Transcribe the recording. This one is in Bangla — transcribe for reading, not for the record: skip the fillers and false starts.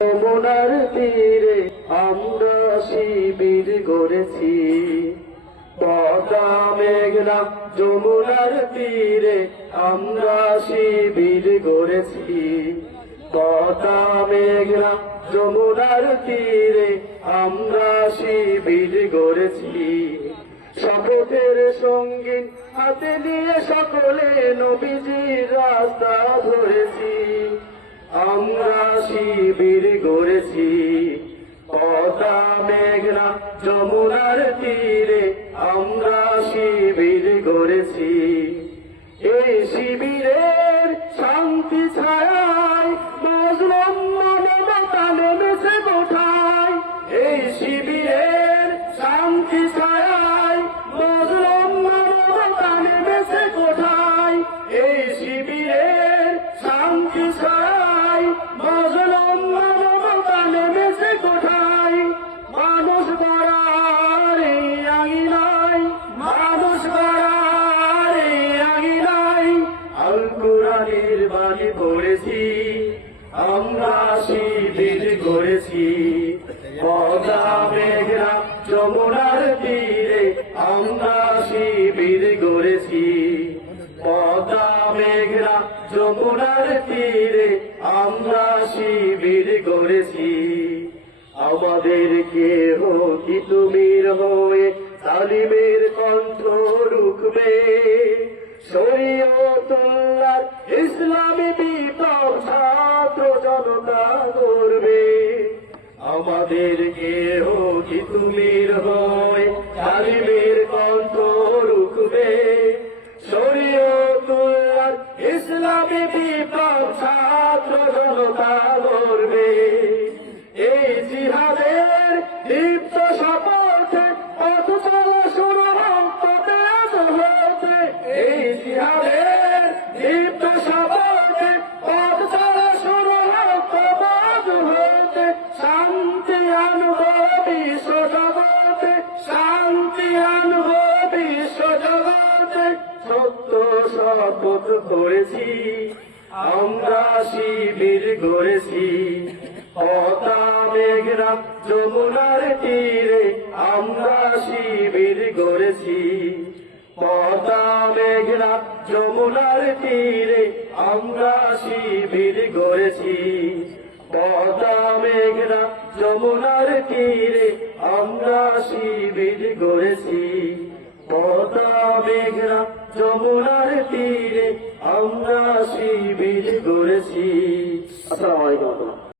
যমুনার তীরে আমরা শিবির গড়েছি, পদ্মা মেঘনা যমুনার তীরে আমরা শিবির গড়েছি, পদ্মা মেঘনা যমুনার তীরে আমরা শিবির গড়েছি। শপথের সঙ্গী হাতে নিয়ে সকলে নবীজির রাস্তা ধরেছি, আমরা শিবির গড়েছি, পদ্মা মেঘনা যমুনার তীরে আমরা শিবির গড়েছি। এই শিবিরের শান্তি ছায়ায় মজলুম মানবতা নেমেছে কোঠায়, এই শিবিরের শান্তি ছায়ায় মজলুম মানবতা নেমেছে কোঠায়, এই শিবিরের শান্তি ছায়ায় মজলুম মানবতা নেমেছে কোঠায়। মানুষ গড়ার এই আঙিনায়, মানুষ গড়ার এই আঙিনায় আল কোরআনের বাণী পড়েছি, আমরা শিবির গড়েছি, পদ্মা মেঘনা যমুনার তীরে আমরা শিবির গড়েছি, পদ্মা মেঘনা যমুনার তীরে আমরা শিবির গড়েছি। আমাদের কেহ কি তুমির হয়ে তালিমের কণ্ঠ রুখবে, শরীয়তুল্লাহর ইসলামী বিপ্লব ছাত্র জনতা গড়বে। আমাদের কেহ কি তুমির হয়ে তালিমের কণ্ঠ রুখবে, শরীয়তুল্লাহর ইসলামী বিপ্লব ছাত্র জনতা গড়বে। এই জিহাদের দীপ্ত শপথে পথ চলা শুরু হবে আজ হতে, এই জিহাদের দীপ্ত শপথে পথ চলা শুরু হবে আজ হতে। শান্তি আনব বিশ্ব জগতে, শান্তি আনব বিশ্ব জগতে, সত্য শপথ করেছি, আমরা শিবির গড়েছি, পদ্মা মেঘনা যমুনার তীরে আমরা শিবির গড়েছি, পদ্মা মেঘনা যমুনার তীরে আমরা শিবির গড়েছি।